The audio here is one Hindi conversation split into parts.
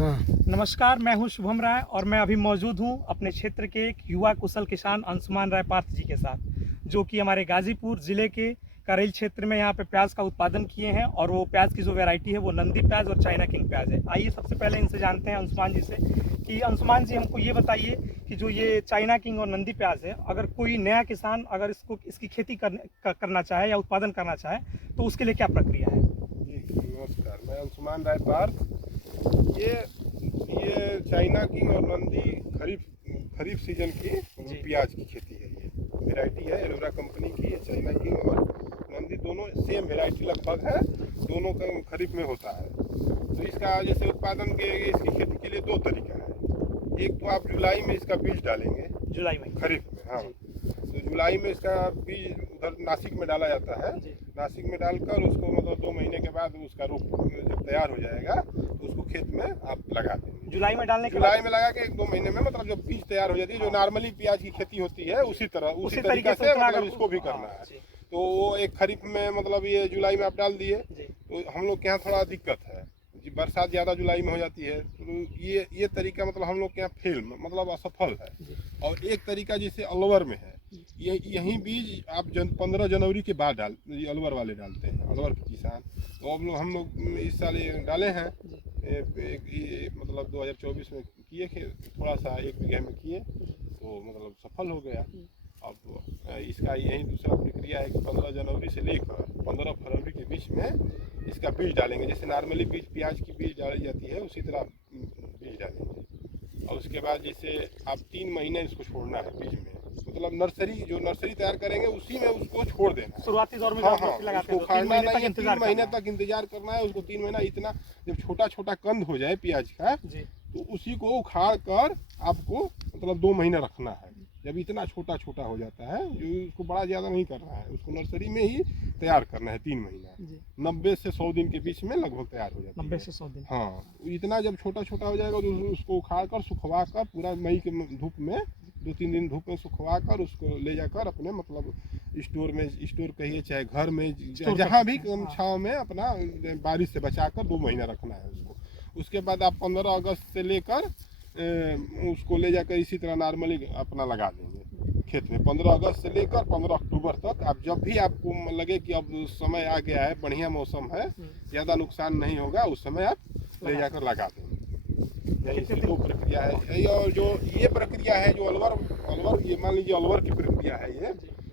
हाँ। नमस्कार, मैं हूं शुभम राय और मैं अभी मौजूद हूं अपने क्षेत्र के एक युवा कुशल किसान अंशुमान राय पार्थ जी के साथ, जो कि हमारे गाजीपुर ज़िले के करेल क्षेत्र में यहाँ पे प्याज का उत्पादन किए हैं। और वो प्याज की जो वैरायटी है वो नंदी प्याज और चाइना किंग प्याज है। आइए सबसे पहले इनसे जानते हैं अंशुमान जी से कि अंशुमान जी हमको ये बताइए कि जो ये चाइना किंग और नंदी प्याज है, अगर कोई नया किसान अगर इसकी खेती करना चाहे या उत्पादन करना चाहे तो उसके लिए क्या प्रक्रिया है? जी नमस्कार, मैं अंशुमान राय पार्थ। ये चाइना किंग और नंदी खरीफ सीजन की प्याज की खेती है। ये वैरायटी है एलोरा कंपनी की। चाइना किंग और नंदी दोनों सेम वैरायटी लगभग है, दोनों का खरीफ में होता है। तो इसका जैसे उत्पादन के इसकी खेती के लिए दो तरीका है। एक तो आप जुलाई में इसका बीज डालेंगे, जुलाई में खरीफ में, हाँ। तो जुलाई में इसका बीज उधर नासिक में डाला जाता है। नासिक में डालकर उसको मतलब 2 महीने के बाद उसका रोप जब तैयार हो जाएगा तो उसको खेत में आप लगा देंगे। जुलाई में डालने के जुलाई में लगा के 1-2 महीने में मतलब जब बीज तैयार हो जाती है, जो नॉर्मली प्याज की खेती होती है उसी तरीके से मतलब इसको भी करना है। तो वो एक खरीफ में मतलब ये जुलाई में आप डाल दिए। तो हम लोग के यहाँ थोड़ा दिक्कत है, बरसात ज़्यादा जुलाई में हो जाती है। तो ये तरीका मतलब हम लोग के यहाँ फेल मतलब असफल है। और एक तरीका जैसे अलवर में है, यही बीज आप 15 जनवरी के बाद अलवर वाले डालते हैं, अलवर के किसान। तो अब हम लोग इस साल ये डाले हैं, मतलब 2024 में किए, थोड़ा सा 1 बीघे में किए तो मतलब सफल हो गया। अब इसका यही दूसरा प्रक्रिया है कि 15 जनवरी से लेकर 15 फरवरी के बीच में इसका बीज डालेंगे। जैसे नॉर्मली बीज प्याज की बीज डाली जाती है उसी तरह बीज डालेंगे। और उसके बाद जैसे आप 3 महीने इसको छोड़ना है बीज में, मतलब नर्सरी तैयार करेंगे उसी में उसको छोड़ देना। शुरुआती दौर में उसको उखाड़ना नहीं है, 3 महीने तक इंतजार करना है उसको। 3 महीना इतना जब छोटा छोटा कंद हो जाए प्याज का तो उसी को उखाड़ कर आपको मतलब 2 महीने रखना है। जब इतना छोटा छोटा हो जाता है, उसको बड़ा ज़्यादा नहीं करना है, उसको नर्सरी में ही तैयार करना है। 3 महीना 90 से 100 दिन के बीच में लगभग तैयार हो जाता है। 90 से 100 दिन, हाँ। इतना जब छोटा छोटा हो जाएगा तो उसको उखाड़ कर सुखवा कर पूरा मई के धूप में 2-3 दिन धूप में सुखवा कर उसको ले जाकर अपने मतलब स्टोर कहिए चाहे घर में जहाँ भी छाँव में अपना बारिश से बचा कर 2 महीना रखना है उसको। उसके बाद आप 15 अगस्त से लेकर उसको ले जाकर इसी तरह नॉर्मली अपना लगा देंगे खेत में। 15 अगस्त से लेकर 15 अक्टूबर तक आप जब भी आपको लगे कि अब समय आ गया है, बढ़िया मौसम है, ज़्यादा नुकसान नहीं होगा, उस समय आप ले जाकर लगा देंगे। यही 2 प्रक्रिया है। और जो ये प्रक्रिया है जो अलवर ये मान लीजिए अलवर की प्रक्रिया है ये,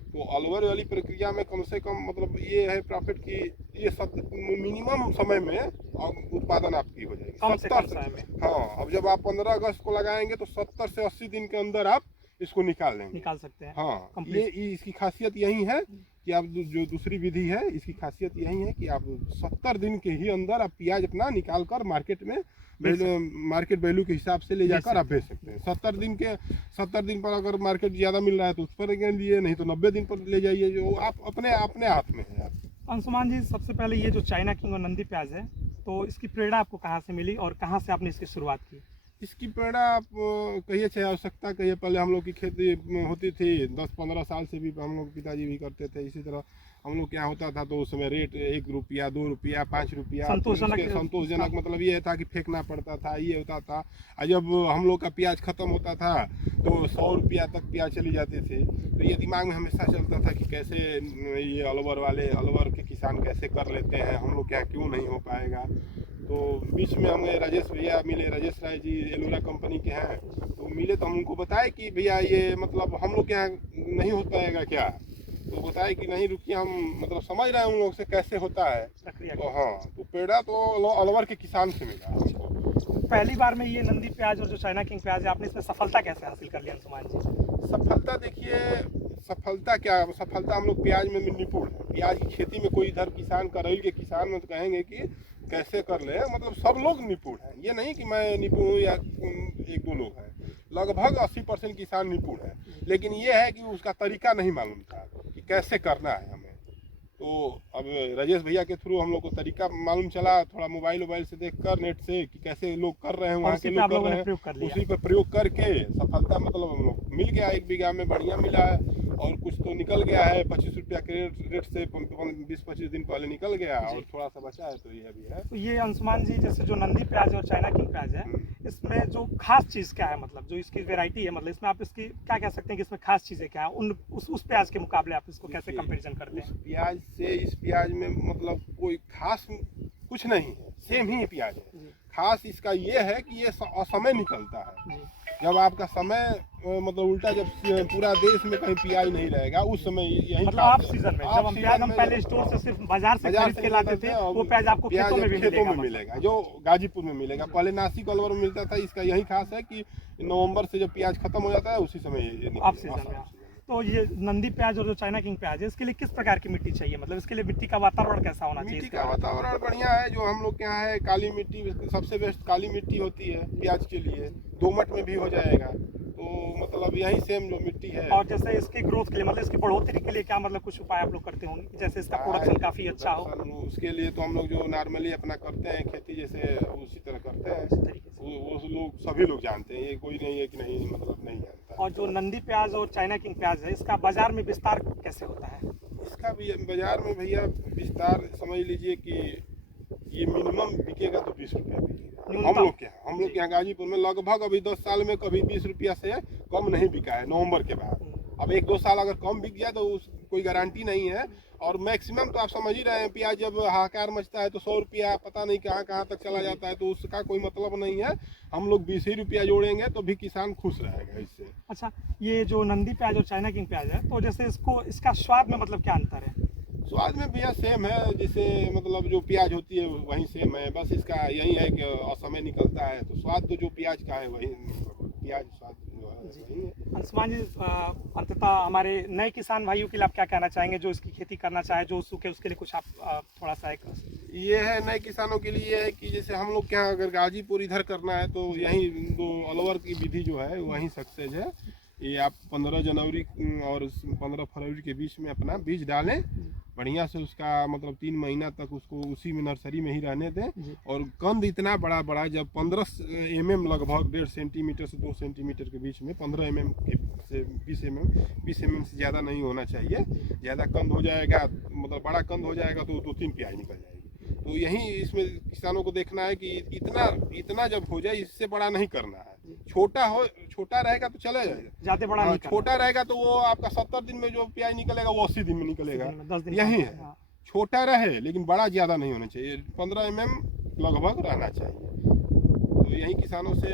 तो अलवर वाली प्रक्रिया में कम से कम मतलब ये है प्रॉफिट की ये मिनिमम समय में उत्पादन आपकी हो जाएगी 70। हाँ, अब जब आप 15 अगस्त को लगाएंगे तो 70 से 80 दिन के अंदर आप इसको निकाल सकते हैं। हाँ, ये इसकी खासियत यही है कि आप जो दूसरी विधि है इसकी खासियत यही है कि आप 70 दिन के ही अंदर आप प्याज अपना निकाल कर मार्केट वैल्यू के हिसाब से ले जाकर आप बेच सकते हैं। 70 दिन पर अगर मार्केट ज़्यादा मिल रहा है तो उस पर लिए, नहीं तो 90 दिन पर ले जाइए, जो आप अपने हाथ में है। अंशुमान जी, सबसे पहले ये जो चाइना किंग और नंदी प्याज है, तो इसकी प्रेरणा आपको कहाँ से मिली और कहाँ से आपने इसकी शुरुआत की? इसकी प्रेरणा आप कहिए चाहे आवश्यकता कहिए, पहले हम लोग की खेती होती थी 10-15 साल से भी हम लोग पिताजी भी करते थे। इसी तरह हम लोग क्या होता था तो उस समय रेट 1 रुपया 2 रुपया 5 रुपया संतोषजनक मतलब ये था कि फेंकना पड़ता था, ये होता था। और जब हम लोग का प्याज खत्म होता था तो 100 रुपया तक प्याज चली जाते थे। तो ये दिमाग में हमेशा चलता था कि कैसे ये अलवर के किसान कैसे कर लेते हैं, हम लोग क्या क्यों नहीं हो पाएगा। तो बीच में हमें राजेश भैया मिले, राजेश राय जी एलोरा कंपनी के हैं। तो मिले तो हम उनको बताए कि भैया ये मतलब हम लोग के यहाँ नहीं हो पाएगा क्या। तो बताए कि नहीं रुकिए, हम मतलब समझ रहे हैं उन लोग से कैसे होता है। तो हाँ, तो पेड़ा तो अलवर के किसान से मिला हमको। पहली बार में ये नंदी प्याज और जो चाइना किंग प्याज है, आपने इसमें सफलता कैसे हासिल कर लिया अंशुमान जी? सफलता देखिए, सफलता हम लोग प्याज में निपुण है। प्याज की खेती में कोई इधर किसान करेल के किसान में तो कहेंगे कि कैसे कर ले, मतलब सब लोग निपुण हैं। ये नहीं कि मैं निपुण हूँ या 1-2 लोग हैं, लगभग 80% किसान निपुण है। लेकिन ये है कि उसका तरीका नहीं मालूम था कि कैसे करना है हमें। तो अब राजेश भैया के थ्रू हम लोग को तरीका मालूम चला, थोड़ा मोबाइल से देखकर नेट से कि कैसे लोग कर रहे हैं, वहाँ के लोग कर रहे हैं, उसी पर प्रयोग करके सफलता मतलब हम लोग मिल गया। 1 बीघा में बढ़िया मिला है। और कुछ तो निकल गया है 25 रुपया के रेट से 20-25 दिन पहले निकल गया, और थोड़ा सा बचा है, तो यह भी है। तो ये अंशुमान जी, जैसे जो नंदी प्याज और चाइना किंग प्याज है, इसमें जो खास चीज़ क्या है, मतलब जो इसकी वेराइटी है, मतलब इसमें आप इसकी क्या कह सकते हैं कि इसमें खास चीज़ें क्या है उस प्याज के मुकाबले आप इसको कैसे कंपैरिजन करते हैं? उस प्याज से इस प्याज में मतलब कोई खास कुछ नहीं है, सेम ही प्याज है। खास इसका ये है कि ये असमय निकलता है। जब आपका समय मतलब उल्टा, जब पूरा देश में कहीं प्याज नहीं रहेगा, उस समय यही मतलब ऑफ सीजन में जब हम प्याज हम पहले स्टोर से सिर्फ बाजार से खरीद के लाते थे, वो प्याज आपको खेतों में भी मिलेगा, जो गाजीपुर में मिलेगा। पहले नासिक अलवर में मिलता था। इसका यही खास है कि नवंबर से जब प्याज खत्म हो जाता है, उसी समय ये ऑफ सीजन में। तो ये नंदी प्याज और जो चाइना किंग प्याज है, इसके लिए किस प्रकार की मिट्टी चाहिए, मतलब इसके लिए मिट्टी का वातावरण कैसा होना चाहिए? मिट्टी का वातावरण बढ़िया है। जो हम लोग के यहाँ है काली मिट्टी, सबसे बेस्ट काली मिट्टी होती है प्याज के लिए। दोमट में भी हो जाएगा, तो मतलब यही सेम जो मिट्टी है। और जैसे इसकी ग्रोथ के लिए, मतलब इसकी बढ़ोतरी के लिए क्या मतलब कुछ उपाय आप लोग करते होंगे, जैसे इसका प्रोडक्शन काफी अच्छा हो? उसके लिए तो हम लोग जो नॉर्मली अपना करते हैं खेती, जैसे उसी तरह करते हैं। वो लोग सभी लोग जानते हैं, ये कोई नहीं है कि नहीं मतलब नहीं जानता। और जो नंदी प्याज और चाइना किंग प्याज है, इसका बाजार में विस्तार कैसे होता है? इसका भी बाजार में भैया विस्तार समझ लीजिए कि ये मिनिमम बिकेगा तो 20 रुपया बिकेगा। हम लोग के यहाँ गाजीपुर में लगभग अभी 10 साल में कभी 20 रुपया से कम नहीं बिका है नवंबर के बाद। अब 1-2 साल अगर कम बिक गया तो कोई गारंटी नहीं है। और मैक्सिमम तो आप समझ ही रहे हैं, प्याज जब हाहाकार मचता है तो 100 रुपया पता नहीं कहाँ तक चला जाता है, तो उसका कोई मतलब नहीं है। हम लोग 20 ही रुपया जोड़ेंगे तो भी किसान खुश रहेगा इससे। अच्छा, ये जो नंदी प्याज और चाइना किंग प्याज है, तो जैसे इसका स्वाद में मतलब क्या अंतर है? स्वाद में भैया सेम है, जैसे मतलब जो प्याज होती है वही सेम है, बस इसका यही है कि असमय निकलता है, तो स्वाद तो जो प्याज का है वही प्याज स्वाद जो है वही है। अंशुमान जी, अंततः हमारे नए किसान भाइयों के लिए आप क्या कहना चाहेंगे, जो इसकी खेती करना चाहे, जो सूखे, उसके लिए कुछ आप थोड़ा सा एक? ये है नए किसानों के लिए है कि जैसे हम लोग के यहाँ अगर गाजीपुर इधर करना है तो यही जो अलवर की विधि जो है वही सक्सेस है। ये आप 15 जनवरी और 15 फरवरी के बीच में अपना बीज डालें, बढ़िया से उसका मतलब 3 महीना तक उसको उसी में नर्सरी में ही रहने दें। और कंद इतना बड़ा बड़ा, जब 15 mm लगभग 1.5 सेंटीमीटर से 2 सेंटीमीटर के बीच में, 15 mm से 20 mm से ज़्यादा नहीं होना चाहिए। ज़्यादा कंद हो जाएगा, मतलब बड़ा कंद हो जाएगा तो 2-3 प्याज निकल जाएगी। तो यही इसमें किसानों को देखना है कि इतना जब हो जाए, इससे बड़ा नहीं करना है। छोटा रहेगा तो चले जाएगा, ज्यादा बड़ा नहीं, छोटा रहेगा तो वो आपका 70 दिन में जो प्याज निकलेगा वो 80 दिन में निकलेगा। 10 दिन यही है, छोटा रहे लेकिन बड़ा ज्यादा नहीं होना चाहिए, 15 mm लगभग रहना चाहिए। तो यही किसानों से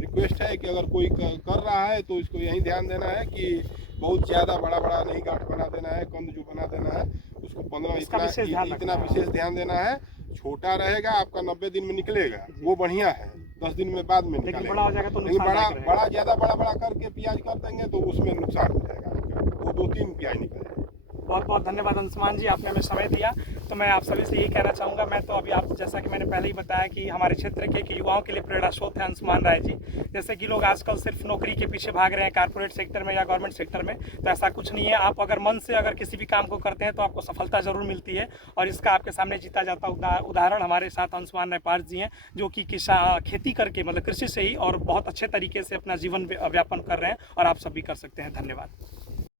रिक्वेस्ट है कि अगर कोई कर रहा है तो इसको यही ध्यान देना है कि बहुत ज्यादा बड़ा नहीं गांठ बना देना है, कंद जो बना देना है उसको 15 इतना विशेष ध्यान देना है। छोटा रहेगा आपका 90 दिन में निकलेगा, वो बढ़िया है, 10 दिन में बाद में निकलेगा। बड़ा हो जाएगा तो लेकिन बड़ा ज्यादा बड़ा करके प्याज कर देंगे तो उसमें नुकसान हो जाएगा आपका, वो 2-3 प्याज निकलेगा। बहुत बहुत धन्यवाद अंशुमान जी, आपने हमें समय दिया। तो मैं आप सभी से यही कहना चाहूँगा, मैं तो अभी आप जैसा कि मैंने पहले ही बताया कि हमारे क्षेत्र के युवाओं के लिए प्रेरणा स्रोत है अंशुमान राय जी। जैसे कि लोग आजकल सिर्फ नौकरी के पीछे भाग रहे हैं कारपोरेट सेक्टर में या गवर्नमेंट सेक्टर में, तो ऐसा कुछ नहीं है। आप अगर मन से अगर किसी भी काम को करते हैं तो आपको सफलता जरूर मिलती है। और इसका आपके सामने जीता जाता उदाहरण हमारे साथ अंशुमान राय पार्थ जी हैं, जो कि खेती करके मतलब कृषि से ही और बहुत अच्छे तरीके से अपना जीवन व्यापन कर रहे हैं, और आप सब भी कर सकते हैं। धन्यवाद।